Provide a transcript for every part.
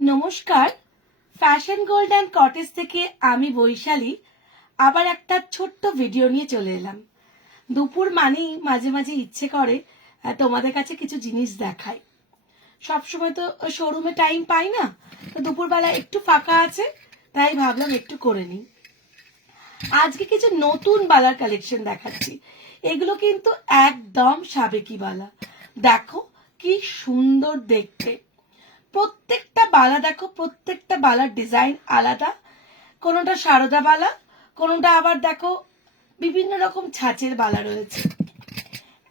নমস্কার, fashion gold and cottage থেকে আমি বৈশালী আবার একটা ছোট্ট ভিডিও নিয়ে চলে এলাম। দুপুর মানেই মাঝে মাঝে ইচ্ছে করে তোমাদের কাছে কিছু জিনিস দেখাই। সবসময় তো শোরুমে টাইম পাই না, তো দুপুরবেলা একটু ফাঁকা আছে, তাই ভাবলাম একটু করে নিই। আজকে কিছু নতুন বালার কালেকশন দেখাচ্ছি। এগুলো কিন্তু একদম সাবেকি বালা। দেখো কি সুন্দর দেখতে। প্রত্যেকটা বালা দেখো, প্রত্যেকটা বালার ডিজাইন আলাদা। কোনোটা সারদা বালা, কোনোটা আবার দেখো বিভিন্ন রকম ছাঁচের বালা রয়েছে।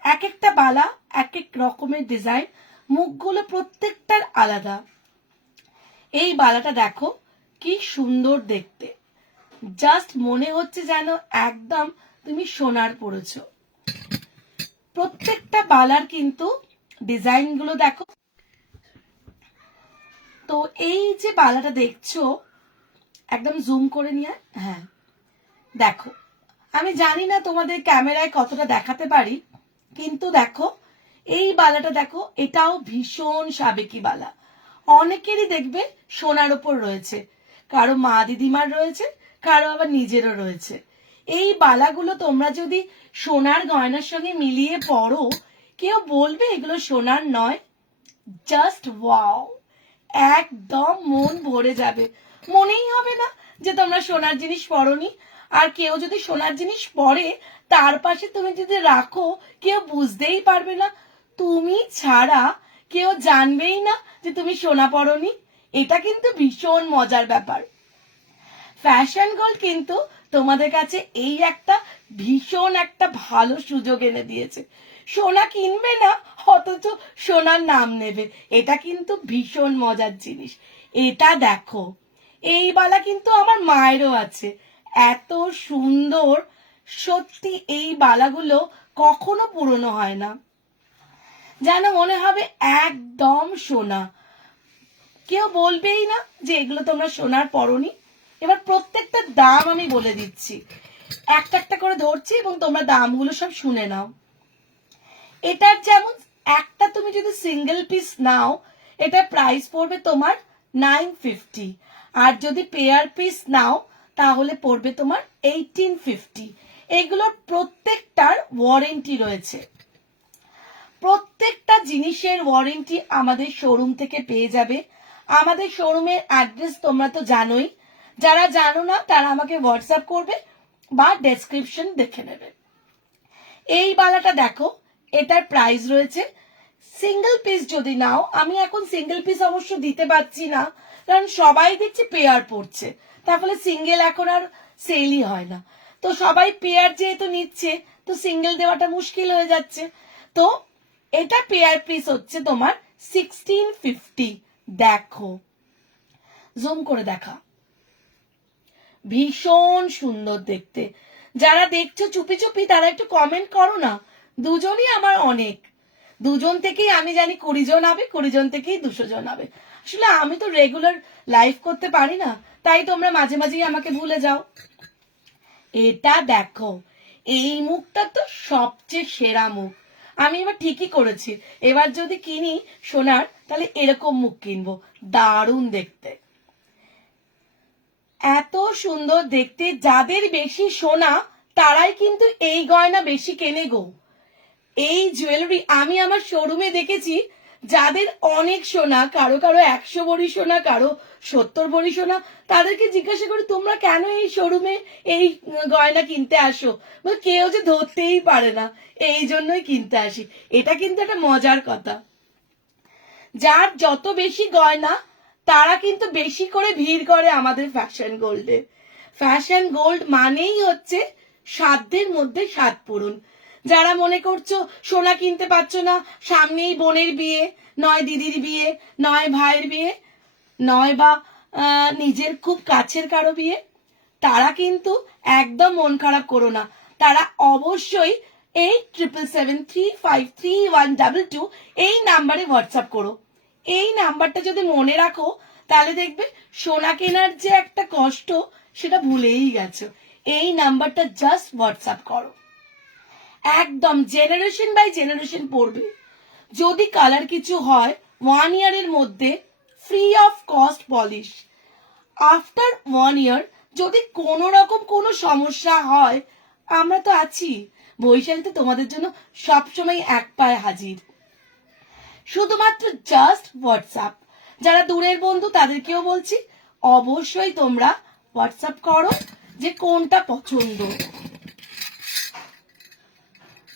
এক একটা বালা এক এক রকমের ডিজাইন, মুখগুলো প্রত্যেকটার আলাদা। এই বালাটা দেখো কি সুন্দর দেখতে, জাস্ট মনে হচ্ছে যেন একদম তুমি সোনার পরেছো। প্রত্যেকটা বালার কিন্তু ডিজাইন গুলো দেখো। তো এই যে বালাটা দেখছো, একদম জুম করে নিয়ে, হ্যাঁ দেখো, আমি জানি না তোমাদের ক্যামেরায় কতটা দেখাতে পারি, কিন্তু দেখো এই বালাটা দেখো, এটাও ভীষণ সাবেকি বালা। অনেকেরই দেখবে সোনার ওপর রয়েছে, কারো মা দিদিমার রয়েছে, কারো আবার নিজেরও রয়েছে। এই বালাগুলো তোমরা যদি সোনার গয়নার সঙ্গে মিলিয়ে পরো, কেউ বলবে এগুলো সোনার নয়। জাস্ট ওয়াও, একদম মন ভরে যাবে, মনেই হবে না যে তোমরা সোনার জিনিস পরোনি। আর কেউ যদি সোনার জিনিস পরে, তার পাশে তুমি যদি রাখো, কেউ বুঝতেই পারবে না, তুমি ছাড়া কেউ জানবেই না যে তুমি সোনা পরোনি। এটা কিন্তু ভীষণ মজার ব্যাপার। ফ্যাশন গোল্ড কিন্তু তোমাদের কাছে এই একটা ভীষণ একটা ভালো সুযোগ এনে দিয়েছে। সোনা কিনবে না, অথচ সোনার নাম নেবে। এটা কিন্তু ভীষণ মজার জিনিস। এটা দেখো, এই বালা কিন্তু আমার মায়েরও আছে। এত সুন্দর, সত্যি এই বালাগুলো কখনো পুরনো হয় না, যেন মনে হবে একদম সোনা। কেউ বলবেই না যে এগুলো তোমরা সোনার পরনি। এবার প্রত্যেকটা দাম আমি বলে দিচ্ছি, একটা একটা করে ধরছি এবং তোমরা দামগুলো সব শুনে নাও। এটার যেমন একটা তুমি যদি সিঙ্গেল পিস নাও, এটা প্রাইস পড়বে তোমার 950, আর যদি পেয়ার পিস নাও তাহলে পড়বে তোমার 1850। এগুলোর প্রত্যেকটার ওয়ারেন্টি রয়েছে। প্রত্যেকটা জিনিসের ওয়ারেন্টি আমাদের শোরুম থেকে পেয়ে যাবে। আমাদের শোরুমের অ্যাড্রেস তোমরা তো জানোই, যারা জানো না তারা আমাকে হোয়াটসঅ্যাপ করবে বা ডেসক্রিপশন দেখে নেবে। এই বালাটা দেখো, এটার প্রাইস রয়েছে, সিঙ্গেল পিস যদি নাও, আমি এখন সিঙ্গেল পিস অবশ্য দিতে পারছি না, কারণ সবাই দেখছি পেয়ার পড়ছে, তাহলে সিঙ্গেল এখন আর সেলই হয় না। তো সবাই পেয়ার যেহেতু নিচ্ছে, তো সিঙ্গেল দেওয়াটা মুশকিল হয়ে যাচ্ছে। তো এটা পেয়ার পিস হচ্ছে তোমার 1650। দেখো, জুম করে দেখা, ভীষণ সুন্দর দেখতে। যারা দেখছো চুপি চুপি, তারা একটু কমেন্ট করো না। দুজনই আমার অনেক, দুজন থেকেই আমি জানি 20 জন হবে, 20 জন থেকেই 200 জন হবে। আসলে আমি তো রেগুলার লাইভ করতে পারি না, তাই তোমরা মাঝে মাঝেই আমাকে ভুলে যাও। এটা দেখো, এই মুখটা তো সবচেয়ে সেরা মুখ। আমি এবার ঠিকই করেছি, এবার যদি কিনি সোনার, তাহলে এরকম মুখ কিনবো, দারুণ দেখতে, এত সুন্দর দেখতে। যাদের বেশি সোনা, তারাই কিন্তু এই গয়না বেশি কেনে গো। এই জুয়েলারি আমি আমার শোরুমে দেখেছি, যাদের অনেক সোনা, কারো কারো 100 ভরি সোনা, কারো 70 ভরি সোনা, তাদেরকে জিজ্ঞাসা করি তোমরা কেন এই শোরুমে এই গয়না কিনতে আসো, কেউ যে ধরতেই পারে না, এই জন্যই কিনতে আসি। এটা কিন্তু একটা মজার কথা। যার যত বেশি গয়না, তারা কিন্তু বেশি করে ভিড় করে আমাদের ফ্যাশন গোল্ডে। ফ্যাশন গোল্ড মানেই হচ্ছে সাধ্যের মধ্যে সাত পূরণ। যারা মনে করছো সোনা কিনতে পারছো না, সামনেই বোনের বিয়ে, নয় দিদির বিয়ে, নয় ভাইয়ের বিয়ে, নয় বা নিজের খুব কাছের কারো বিয়ে, তারা কিন্তু একদম মন খারাপ করো না। তারা অবশ্যই 8777353122 এই নাম্বারে হোয়াটসঅ্যাপ করো। এই নাম্বারটা যদি মনে রাখো, তাহলে দেখবে সোনা কেনার যে একটা কষ্ট, সেটা ভুলেই গেছো। এই নাম্বারটা জাস্ট হোয়াটসঅ্যাপ করো, একদম জেনারেশন বাই জেনারেশন পড়বে। যদি কালার কিছু হয় 1 ইয়ারের মধ্যে free of cost polish. After 1 ইয়ার যদি কোনো রকম কোনো সমস্যা হয়, আমরা তো আছি, বৈশালীতে তোমাদের জন্য সবসময় এক পায়ে হাজির। শুধুমাত্র জাস্ট হোয়াটসঅ্যাপ। যারা দূরের বন্ধু তাদেরকেও বলছি, অবশ্যই তোমরা হোয়াটসঅ্যাপ করো যে কোনটা পছন্দ।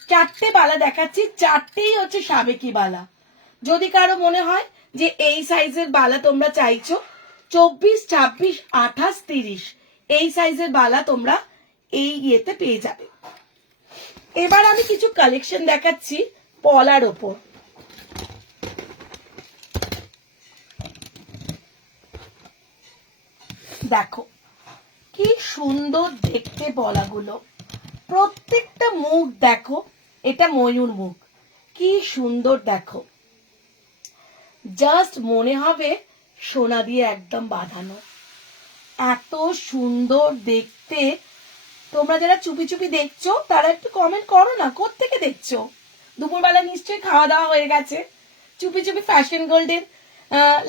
4টে বালা দেখাচ্ছি, 4টেই হচ্ছে সাবেকি বালা। যদি কারো মনে হয় যে এই সাইজের বালা তোমরা চাইছো, 24, 26, 28, 30 এই সাইজের বালা তোমরা এই ইয়েতে পেয়ে যাবে। এবার আমি কিছু কালেকশন দেখাচ্ছি পলার ওপর। দেখো কি সুন্দর দেখতে পলাগুলো, প্রত্যেকটা মুখ দেখো, এটা ময়ূর মুখ, কি সুন্দর দেখো, জাস্ট মনে হবে সোনা দিয়ে একদম বাঁধানো, এত সুন্দর দেখতে। তোমরা যারা চুপি চুপি দেখছো তারা একটু কমেন্ট করো না, কোত্থেকে দেখছো? দুপুরবেলা নিশ্চয়ই খাওয়া দাওয়া হয়ে গেছে, চুপি চুপি ফ্যাশন গোল্ডের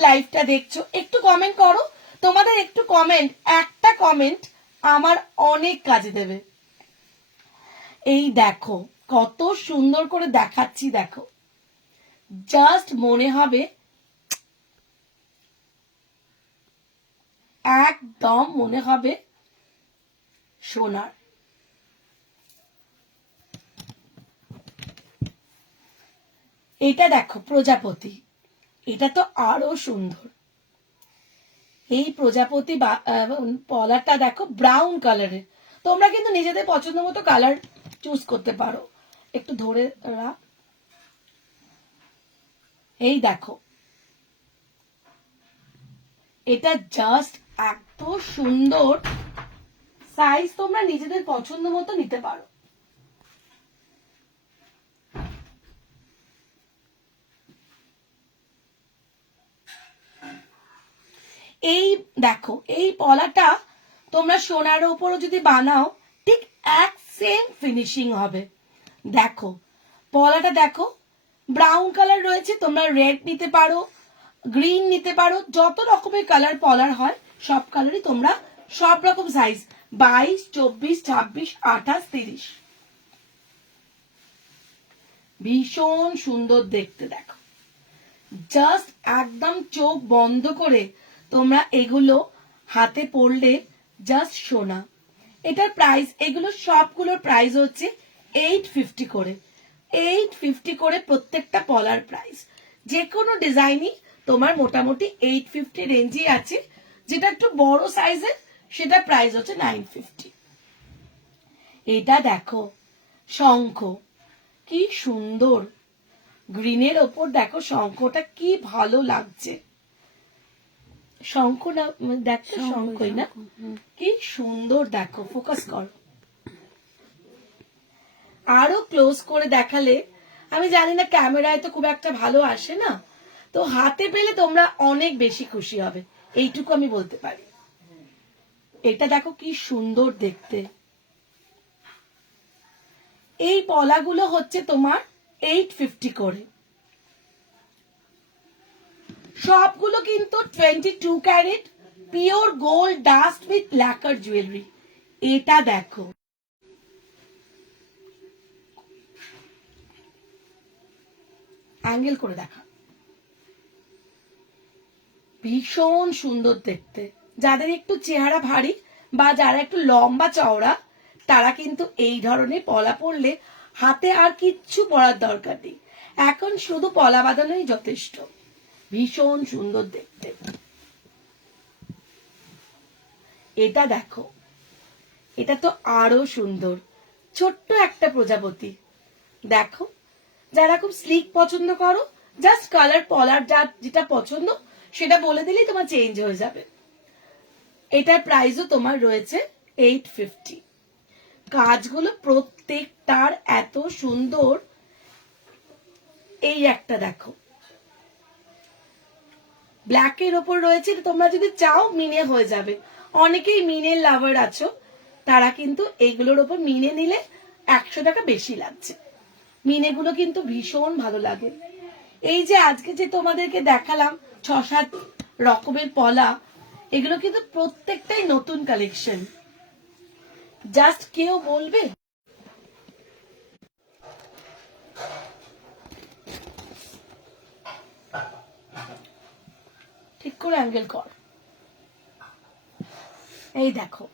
লাইভটা দেখছো, একটু কমেন্ট করো। তোমাদের একটু কমেন্ট, একটা কমেন্ট আমার অনেক কাজে দেবে। এই দেখো কত সুন্দর করে দেখাচ্ছি, দেখো জাস্ট মনে হবে একদম মনে হবে সোনার। এটা দেখো প্রজাপতি, এটা তো আরো সুন্দর। এই প্রজাপতি পলাটা দেখো ব্রাউন কালারের, তোমরা কিন্তু নিজেদের পছন্দ মতো কালার চুজ করতে পারো। একটু ধরে রাখ, এই দেখো এটা জাস্ট এত সুন্দর, সাইজ তোমরা নিজেদের পছন্দ মতো নিতে পারো। এই দেখো এই পলাটা তোমরা সোনার উপরও যদি বানাও ঠিক এক সেম ফিনিশিং হবে। দেখো পলাটা দেখো ব্রাউন কালার রয়েছে, তোমরা রেড নিতে পারো, গ্রিন নিতে পারো, যত রকমের কালার পলার হয় সব কালারই তোমরা, সব রকম সাইজ 22, 24, 26, 28, 30 ভীষণ সুন্দর দেখতে। দেখো জাস্ট একদম চোখ বন্ধ করে তোমরা এগুলো হাতে পড়লে জাস্ট সোনা। এটার প্রাইস, এগুলো সবগুলোর প্রাইস হচ্ছে 850 করে, 850 করে প্রত্যেকটা পলার প্রাইস। যে কোনো ডিজাইনই তোমার মোটামুটি 850 রেঞ্জে আছে, যেটা একটু বড় সাইজের সেটা প্রাইস হচ্ছে 950। এটা দেখো শঙ্খ, কি সুন্দর, গ্রিনের ওপর দেখো শঙ্খটা কি ভালো লাগছে। শঙ্খ না দেখো, শঙ্খই না, কি সুন্দর দেখো, ফোকাস করো, আরো ক্লোজ করে দেখালে। আমি জানি না ক্যামেরায় তো খুব একটা ভালো আসে না, তো হাতে পেলে তোমরা অনেক বেশি খুশি হবে, এইটুকু আমি বলতে পারি। এটা দেখো কি সুন্দর দেখতে। এই পলাগুলো হচ্ছে তোমার 850 করে, সবগুলো কিন্তু 22 carat pure gold dust with lacquer jewellery. এটা দেখো অ্যাঙ্গেল করে দেখা, ভীষণ সুন্দর দেখতে। যাদের একটু চেহারা ভারী বা যারা একটু লম্বা চওড়া, তারা কিন্তু এই ধরনের পলা পরলে হাতে আর কিচ্ছু পরার দরকার নেই, এখন শুধু পলা বাঁধানোই যথেষ্ট। ভীষণ সুন্দর দেখতে। এটা দেখো, এটা তো আরো সুন্দর, ছোট্ট একটা প্রজাপতি। দেখো যারা খুব স্লিক পছন্দ করো, জাস্ট কালার পলার যেটা পছন্দ সেটা বলে দিলেই তোমার চেঞ্জ হয়ে যাবে। এটার প্রাইসও তোমার রয়েছে 850। কাজগুলো প্রত্যেকটার এত সুন্দর। এই একটা দেখো ব্ল্যাকের ওপর রয়েছে, তোমরা যদি চাও মিনে হয়ে যাবে, অনেকেই মিনের লাভার আছো, তারা কিন্তু এইগুলোর ওপর মিনে নিলে 100 টাকা বেশি লাগছে। মিনেগুলো কিন্তু ভীষণ ভালো লাগে। এই যে আজকে যে তোমাদেরকে দেখালাম 6-7 রকমের পলা, এগুলো কিন্তু প্রত্যেকটাই নতুন কালেকশন। জাস্ট কেউ বলবে ঠিক করে অ্যাঙ্গেল কর। এই দেখো,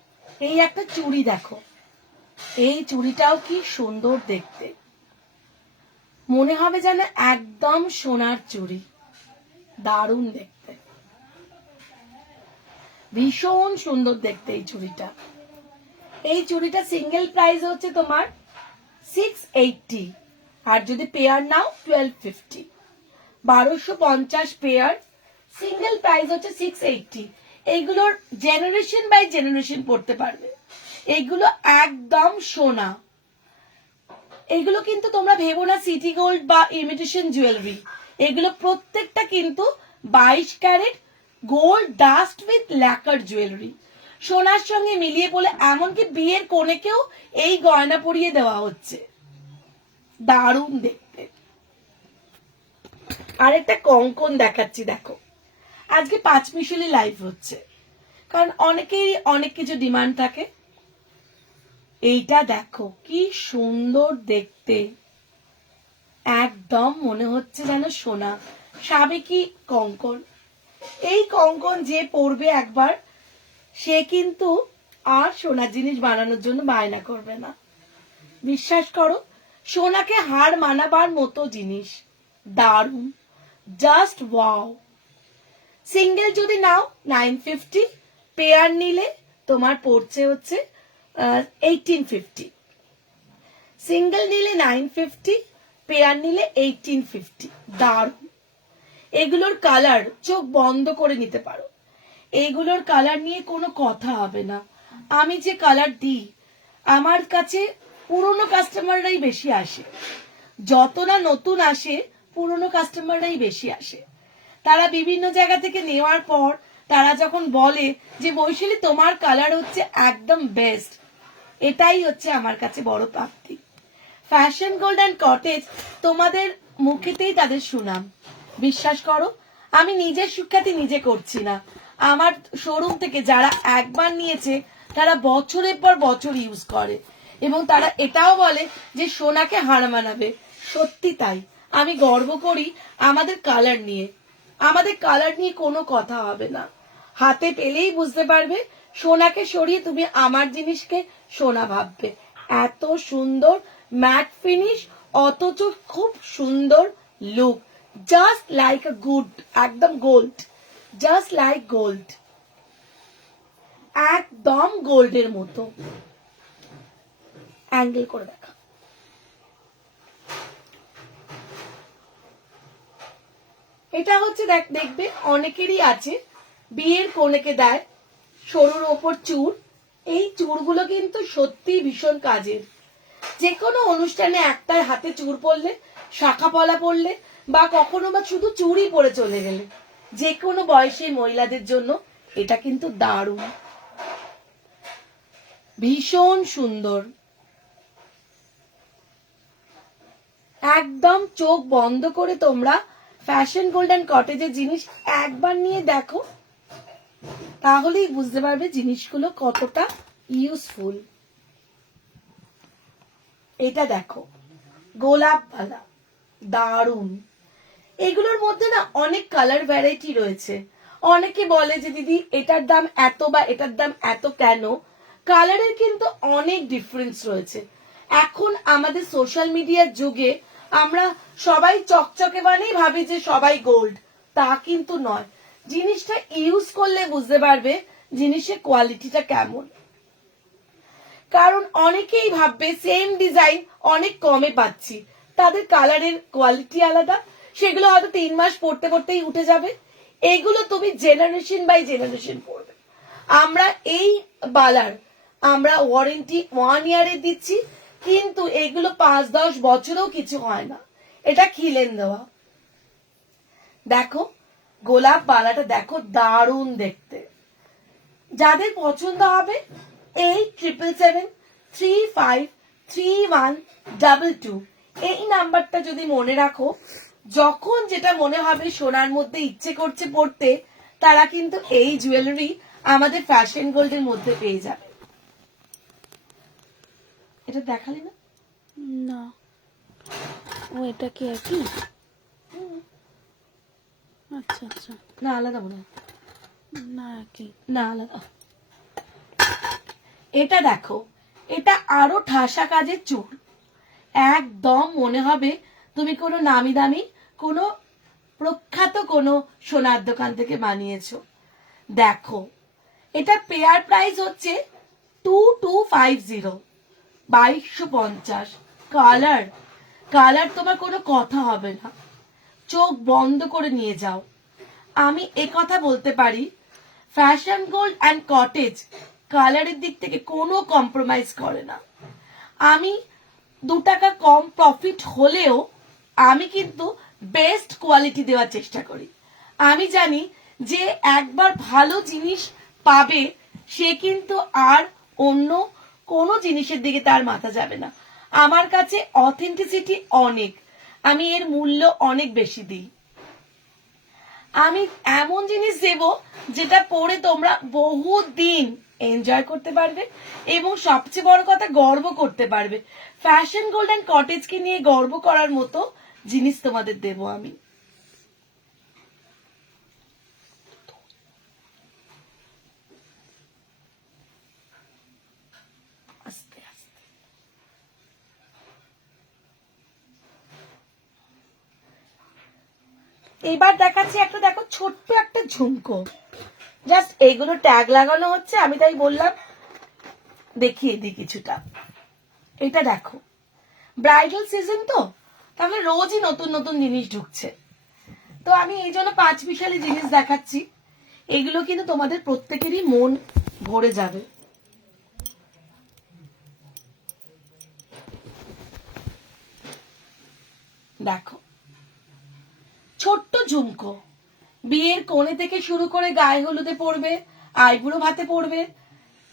এই একটা চুড়ি দেখো, এই চুড়িটাও কি সুন্দর দেখতে, মনে হবে যেন একদম সোনার চুড়ি, দারুণ দেখতে, ভীষণ সুন্দর দেখতে এই চুড়িটা। এই চুড়িটা সিঙ্গেল প্রাইস হচ্ছে তোমার 680, আর যদি পেয়ার নাও 1250। 1250 পেয়ার, সিঙ্গেল প্রাইস হচ্ছে 680। এইগুলোর জেনারেশন বাই জেনারেশন পড়তে পারবে, এইগুলো একদম সোনা। এগুলো কিন্তু তোমরা ভেবো না সিটি গোল্ড বা ইমিটেশন জুয়েলারি, এগুলো প্রত্যেকটা কিন্তু 22 carat gold dust with lacquer jewellery, সোনার সঙ্গে মিলিয়ে পড়লে এমনকি বিয়ের কনেকেও এই গয়না পরিয়ে দেওয়া হচ্ছে, দারুণ দেখতে। আরেকটা কঙ্কন দেখাচ্ছি, দেখো আজকে 5 মিশালি লাইভ হচ্ছে, কারণ অনেকেই অনেক কিছু ডিমান্ড থাকে। এইটা দেখো কি সুন্দর দেখতে, একদম মনে হচ্ছে যেন সোনা, সাবেকি কঙ্কন। এই কঙ্কন যে পরবে একবার, সে কিন্তু আর সোনার জিনিস বানানোর জন্য বায়না করবে না। বিশ্বাস করো, সোনাকে হার মানাবার মতো জিনিস, দারুণ, জাস্ট ওয়াও। সিঙ্গেল যদি নাও 950, পেয়ার নিলে তোমার পড়ছে হচ্ছে 1850। সিঙ্গেল নিলে 950, পেয়ার নিলে 1850, দারুণ। এগুলোর কালার চোখ বন্ধ করে নিতে পারো, এগুলোর কালার নিয়ে কোনো কথা হবে না। আমি যে কালার দিই, আমার কাছে পুরনো কাস্টমাররাই বেশি আসে, যত না নতুন আসে পুরনো কাস্টমাররাই বেশি আসে। তারা বিভিন্ন জায়গা থেকে নেওয়ার পর তারা যখন বলে যে বৈশালী তোমার কালার হচ্ছে একদম বেস্ট, এটাই হচ্ছে আমার কাছে বড় প্রাপ্তি। ফ্যাশন গোল্ড অ্যান্ড কটেজ তোমাদের মুখেতেই তাদের সুনাম। বিশ্বাস করো, আমি নিজের সুখ্যাতি নিজে করছি না, আমার শোরুম থেকে যারা একবার নিয়েছে তারা বছরের পর বছর ইউজ করে, এবং তারা এটাও বলে যে সোনাকে হার মানাবে। সত্যি তাই, আমি গর্ব করি আমাদের কালার নিয়ে, আমাদের কালার নিয়ে কোনো কথা হবে না। হাতে পেলেই বুঝতে পারবে, সোনাকে সরিয়ে তুমি আমার জিনিসকে সোনা ভাববে। এত সুন্দর ম্যাট ফিনিশ, অথচ খুব সুন্দর look, just like a good, একদম গোল্ড, জাস্ট লাইক গোল্ড, একদম গোল্ডের মতো। অ্যাঙ্গেল করে দেখা, এটা হচ্ছে দেখবে অনেকেরই আছে, বিয়ের কনেকে দেয় সরুর ওপর চুড়। এই চুড়গুলো কিন্তু সত্যি ভীষণ কাজের। যে কোনো অনুষ্ঠানে একটার হাতে চুড় পরলে, শাখা পলা পরলে, বা কখনো বা শুধু চুড়ি পরে চলে গেলে, যে কোনো বয়সের মহিলাদের জন্য এটা কিন্তু দারুণ, ভীষণ সুন্দর। একদম চোখ বন্ধ করে তোমরা ফ্যাশন গোল্ড অ্যান্ড কটেজের জিনিস একবার নিয়ে দেখো, তাহলেই বুঝতে পারবে জিনিসগুলো কতটা ইউজফুল। এটা দেখো গোলাপ বালা, দারুণ। এগুলোর মধ্যে না অনেক কালার ভ্যারাইটি রয়েছে। অনেকে বলে যে দিদি এটার দাম এত বা এটার দাম এত কেন, কালারের কিন্তু অনেক ডিফারেন্স রয়েছে। এখন আমাদের সোশ্যাল মিডিয়ার যুগে আমরা সবাই চকচকে বানেই ভাবি যে সবাই গোল্ড, তা কিন্তু নয়। জিনিসটা ইউজ করলে বুঝতে পারবে জিনিসের কোয়ালিটিটা কেমন। কারণ অনেকেই ভাববে সেম ডিজাইন অনেক কমে পাচ্ছি, তাদের কালারের কোয়ালিটি আলাদা, সেগুলো হয়তো 3 মাস পড়তে পড়তেই উঠে যাবে। এগুলো তুমি জেনারেশন বাই জেনারেশন পড়বে। আমরা এই বালার আমরা ওয়ারেন্টি 1 ইয়ারের দিচ্ছি, কিন্তু এগুলো 5-10 বছরেও কিছু হয় না, এটা খিলেন দেওয়া। দেখো গোলাপ বালাটা দেখো, দারুণ দেখতে। যাদের পছন্দ হবে 8777353122 এই নাম্বারটা যদি মনে রাখো, যখন যেটা মনে হবে সোনার মধ্যে ইচ্ছে করছে পড়তে, তারা কিন্তু এই জুয়েলারি আমাদের ফ্যাশন গোল্ডের মধ্যে পেয়ে যাবে। এটা দেখালি না? না, ও এটা কি একই? আচ্ছা আচ্ছা, না আলাদা মনে হয়। না একই, না আলাদা। এটা দেখো, এটা আরো ঠাসা কাজের চুল, একদম মনে হবে তুমি কোনো নামি দামি কোনো প্রখ্যাত কোনো সোনার দোকান থেকে বানিয়েছো। দেখো, এটা পেয়ার প্রাইস হচ্ছে 2250, 2250। কালার কালার তোমার কোনো কথা হবে না, চোখ বন্ধ করে নিয়ে যাও। আমি কথা বলতে পারি, ফ্যাশন গোল্ড অ্যান্ড কটেজ কালারের দিক থেকে কোনো কম্প্রোমাইজ করে না। আমি 2 টাকা কম প্রফিট হলেও আমি কিন্তু বেস্ট কোয়ালিটি দেওয়ার চেষ্টা করি। আমি জানি যে একবার ভালো জিনিস পাবে সে কিন্তু আর অন্য কোনো জিনিসের দিকে তার মাথা যাবে না। আমার কাছে অথেন্টিসিটি অনেক, আমি এর মূল্য অনেক বেশি দিই। আমি এমন জিনিস দেব যেটা পরে তোমরা বহুদিন এনজয় করতে পারবে এবং সবচেয়ে বড় কথা গর্ব করতে পারবে। ফ্যাশন গোল্ড অ্যান্ড কটেজকে নিয়ে গর্ব করার মতো জিনিস তোমাদের দেব আমি। আস্তে আস্তে এবার দেখাচ্ছি একটা, দেখো ছোট্ট একটা ঝুমকো, জাস্ট এইগুলো ট্যাগ লাগানো হচ্ছে, আমি তাই বললাম দেখিয়ে দিই কিছুটা। এটা দেখো, ব্রাইডাল সিজন তো, তাহলে রোজই নতুন নতুন জিনিস ঢুকছে, তো আমি এই জন্য 5 বিশালি জিনিস দেখাচ্ছি। এগুলো কিন্তু তোমাদের প্রত্যেকেরই মন ভরে যাবে। দেখো, ছোট্ট ঝুমকো, বিয়ের কোণে থেকে শুরু করে গায়ে হলুদে পড়বে, আইবুড়ো ভাতে পড়বে,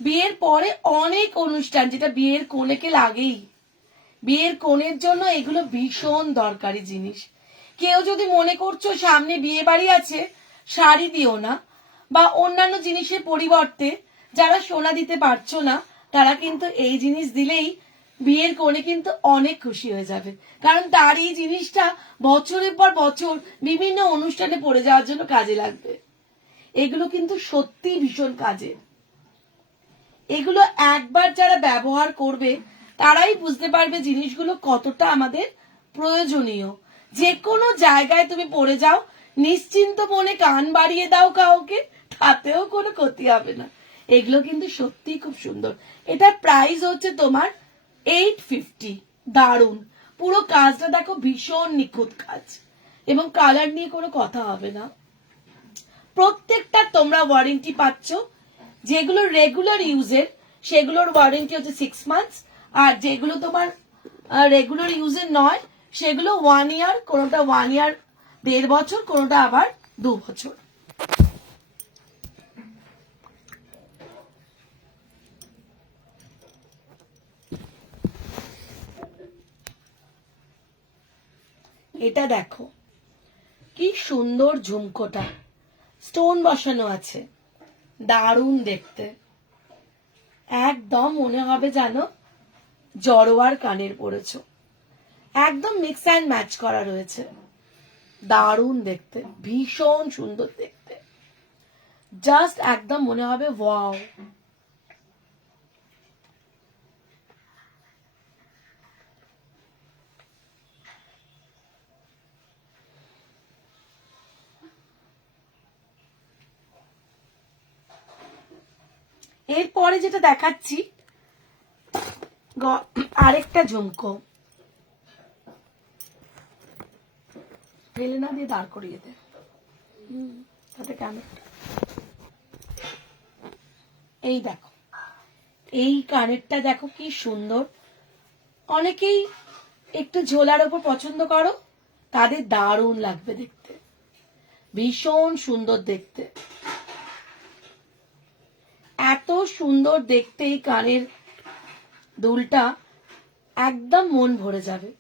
বিয়ের পরে অনেক অনুষ্ঠান যেটা বিয়ের কোণেকে লাগেই। বিয়ের কোণের জন্য এগুলো ভীষণ দরকারি জিনিস। কেউ যদি মনে করছো সামনে বিয়ে বাড়ি আছে শাড়ি দিও না বা অন্যান্য জিনিসের পরিবর্তে, যারা সোনা দিতে পারছো না তারা কিন্তু এই জিনিস দিলেই বিয়ের কোণে কিন্তু অনেক খুশি হয়ে যাবে, কারণ তার এই জিনিসটা বছরের পর বছর বিভিন্ন অনুষ্ঠানে পড়ে যাওয়ার জন্য কাজে লাগবে। এগুলো কিন্তু সত্যি ভীষণ কাজের। এগুলো একবার যারা ব্যবহার করবে তারাই বুঝতে পারবে জিনিসগুলো কতটা আমাদের প্রয়োজনীয়। যে কোনো জায়গায় তুমি পড়ে যাও, নিশ্চিন্ত মনে কান বাড়িয়ে দাও কাউকে, তাতেও কোনো ক্ষতি হবে না। এগুলো কিন্তু সত্যি খুব সুন্দর। এটার প্রাইস হচ্ছে তোমার 850। দারুণ, পুরো কাজটা দেখো ভীষণ নিখুঁত কাজ এবং কালার নিয়ে কোনো কথা হবে না। প্রত্যেকটা তোমরা ওয়ারেন্টি পাচ্ছ, যেগুলো রেগুলার ইউজের সেগুলোর ওয়ারেন্টি হচ্ছে 6 মান্থস, আর যেগুলো তোমার রেগুলার ইউজের নয় সেগুলো 1 ইয়ার, কোনোটা 1 ইয়ার 1.5 বছর, কোনোটা আবার 2 বছর। এটা দেখো কি সুন্দর ঝুমকোটা, স্টোন বসানো আছে, দারুণ দেখতে, একদম মনে হবে জানো জড়োয়ার কানের পড়েছো, একদম মিক্স অ্যান্ড ম্যাচ করা রয়েছে, দারুণ দেখতে, ভীষণ সুন্দর দেখতে, জাস্ট একদম মনে হবে ওয়াও। এরপরে যেটা দেখাচ্ছি আরেকটা ঝুমকো, ফেলে না দিয়ে দাঁড় করিয়ে দে, তাতে কেন। এই দেখো, এই কানেরটা দেখো কি সুন্দর, অনেকেই একটু ঝোলার ওপর পছন্দ করো, তাদের দারুণ লাগবে দেখতে, ভীষণ সুন্দর দেখতে, এত সুন্দর দেখতে এই কানের দুলটা, একদম মন ভরে যাবে,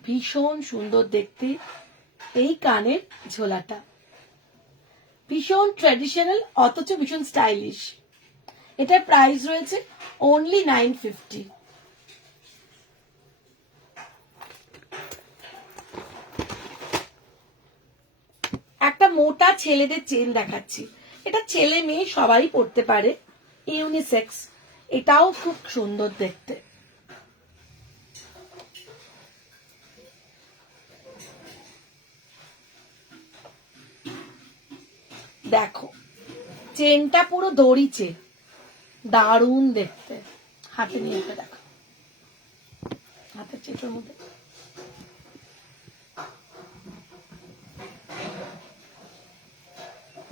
ভীষণ সুন্দর দেখতে এই কানের ঝোলাটা। ভীষণ ট্র্যাডিশনাল অথচ ভীষণ স্টাইলিশ। এটার প্রাইস রয়েছে অনলি 950। একটা মোটা ছেলেদের চেন দেখাচ্ছি, এটা ছেলে মেয়ে সবাই পড়তে পারে, ইউনিসেক্স। এটাও খুব সুন্দর দেখতে। দেখো চেনটা পুরো দড়ি চেন, দারুণ দেখতে। হাতে নিয়ে এটা দেখো, হাতের চেটের মধ্যে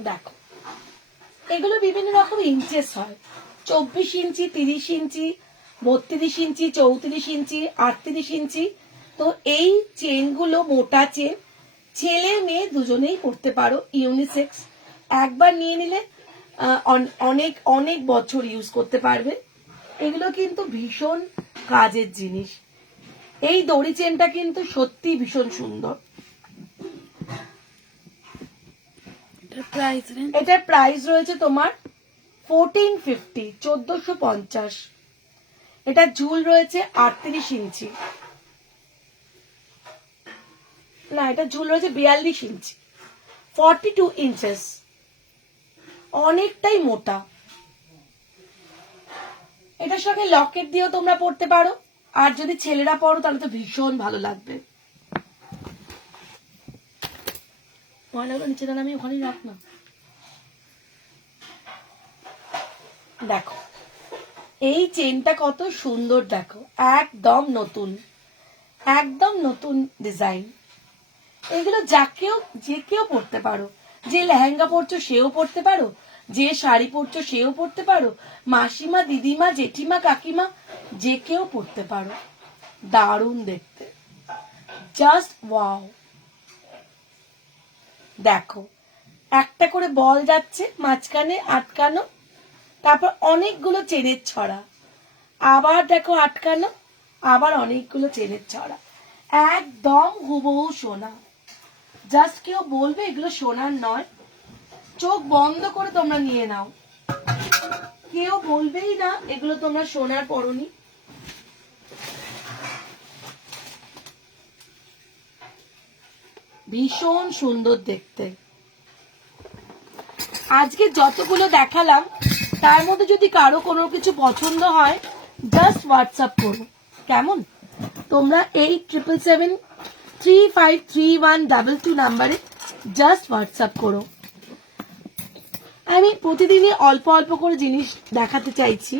দেখো, এগুলো বিভিন্ন রকম ইঞ্চেস হয়, 24 ইঞ্চি, 30 ইঞ্চি, 32 ইঞ্চি, 34 ইঞ্চি, 38 ইঞ্চি। তো এই চেনগুলো মোটা চেন, ছেলে মেয়ে দুজনেই পড়তে পারো, ইউনিসেক্স। একবার নিয়ে নিলে অনেক অনেক বছর ইউজ করতে পারবে। এগুলো কিন্তু ভীষণ কাজের জিনিস। এই দড়ি চেনটা কিন্তু সত্যি ভীষণ সুন্দর। এটার প্রাইস রয়েছে তোমার 1450, 1450। এটা ঝুল রয়েছে 38 ইঞ্চি, না এটা ঝুল রয়েছে 42 ইঞ্চি, 42 ইঞ্চেস, অনেকটাই মোটা। এটার সঙ্গে লকেট দিয়েও তোমরা পড়তে পারো, আর যদি ছেলেরা পড়ো তাহলে তো ভীষণ ভালো লাগবে। ময়লাগুলো নিচে দাঁড়া, আমি ওখানেই রাখ না। দেখো এই চেনটা কত সুন্দর, দেখো একদম নতুন, একদম নতুন ডিজাইন। এগুলো যে কেউ পড়তে পারো, যে লেহেঙ্গা পরছো সেও পড়তে পারো, যে শাড়ি পরছো সেও পড়তে পারো, মাসিমা, দিদিমা, জেঠিমা, কাকিমা, যে কেউ পড়তে পারো। দারুণ দেখতে, জাস্ট ওয়াও। দেখো একটা করে বল যাচ্ছে মাঝখানে আটকানো, তারপর অনেকগুলো চেনের ছড়া, আবার দেখো আটকানো, আবার অনেকগুলো চেনের ছড়া, একদম হুবহু সোনা। জাস্ট কেউ বলবে এগুলো সোনার নয়, চোখ বন্ধ করে তোমরা নিয়ে নাও, কেউ বলবেই না এগুলো তোমরা সোনার পরনি। ভীষণ সুন্দর দেখতে। আজকে যতগুলো দেখালাম তার মধ্যে যদি কারো কোনো কিছু পছন্দ হয় জাস্ট হোয়াটসঅ্যাপ করো, কেমন? তোমরা 8777353122 নাম্বারে জাস্ট হোয়াটসঅ্যাপ করো। আমি প্রতিদিনই অল্প অল্প করে জিনিস দেখাতে চাইছি,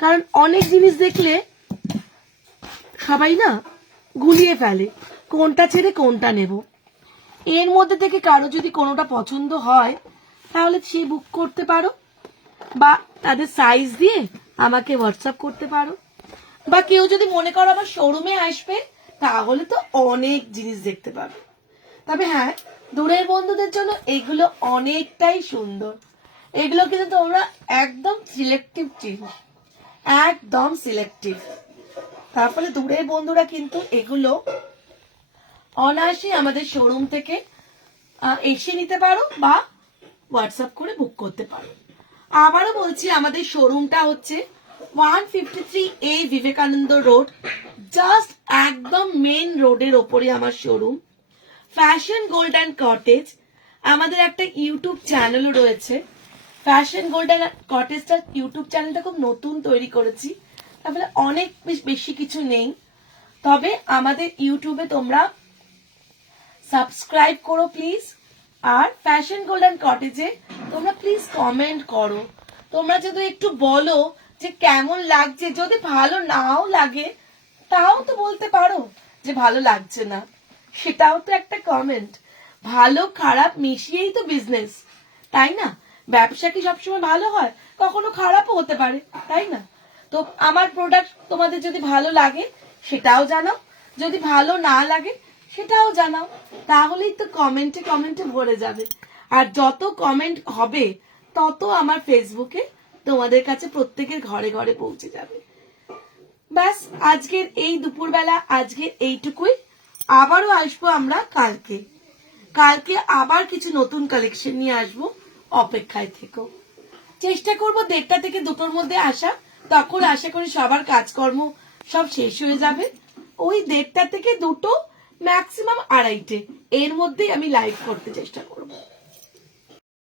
কারণ অনেক জিনিস দেখলে সবাই না গুলিয়ে ফেলে, কোনটা ছেড়ে কোনটা নেব। এর মধ্যে থেকে কারো যদি কোনোটা পছন্দ হয় তাহলে সে বুক করতে পারো, বা তাদের সাইজ দিয়ে আমাকে হোয়াটসঅ্যাপ করতে পারো, বা কেউ যদি মনে করো আমার শোরুমে আসবে তাহলে তো অনেক জিনিস দেখতে পাবে। তবে হ্যাঁ, দূরের বন্ধুদের জন্য এগুলো অনেকটাই সুন্দর। এগুলো কিন্তু তোমরা একদম সিলেক্টিভ জিনিস, একদম সিলেক্টিভ। তারপরে দূরের বন্ধুরা কিন্তু এগুলো অনায়াসে আমাদের শোরুম থেকে এসে নিতে পারো বা হোয়াটসঅ্যাপ করে বুক করতে পারো। আবারও বলছি, আমাদের শোরুমটা হচ্ছে 153A বিবেকানন্দ রোড, জাস্ট একদম মেন রোডের ওপরে আমার showroom, fashion gold and cottage. আমাদের একটা ইউটিউব চ্যানেলও রয়েছে, ফ্যাশন গোল্ড অ্যান্ড কটেজটা ইউটিউব চ্যানেলটা খুব নতুন তৈরি করেছি, তারপরে অনেক বেশি কিছু নেই। তবে আমাদের ইউটিউবে তোমরা সাবস্ক্রাইব করো প্লিজ, আর ফ্যাশন গোল্ড অ্যান্ড কটেজে তোমরা প্লিজ কমেন্ট করো। তোমরা যদি একটু বলো যে কেমন লাগছে, যদি ভালো নাও লাগে তাও তো বলতে পারো যে ভালো লাগছে না, সেটাও তো একটা কমেন্ট। ভালো খারাপ মিশিয়েই তো বিজনেস, তাই না? ব্যবসা কি সবসময় ভালো হয়? কখনো খারাপও হতে পারে, তাই না? তো আমার প্রোডাক্ট তোমাদের যদি ভালো লাগে সেটাও জানাও, যদি ভালো না লাগে সেটাও জানাও, তাহলেই তো কমেন্টে কমেন্টে ভরে যাবে। আর যত কমেন্ট হবে তত আমার ফেসবুকে তোমাদের কাছে প্রত্যেকের ঘরে ঘরে পৌঁছে যাবে। ব্যাস, আজকের এই দুপুরবেলা আজকের এইটুকুই। আবারও আসবো আমরা কালকে আবার কিছু নতুন কালেকশন নিয়ে আসবো। অপেক্ষায় থেকো। চেষ্টা করব 1:30 থেকে 2টোর মধ্যে আসা, তখন আশা করি সবার কাজকর্ম সব শেষ হয়ে যাবে। ওই 1:30 থেকে 2টো, ম্যাক্সিমাম 2:30 এর মধ্যেই আমি লাইভ করতে চেষ্টা করব।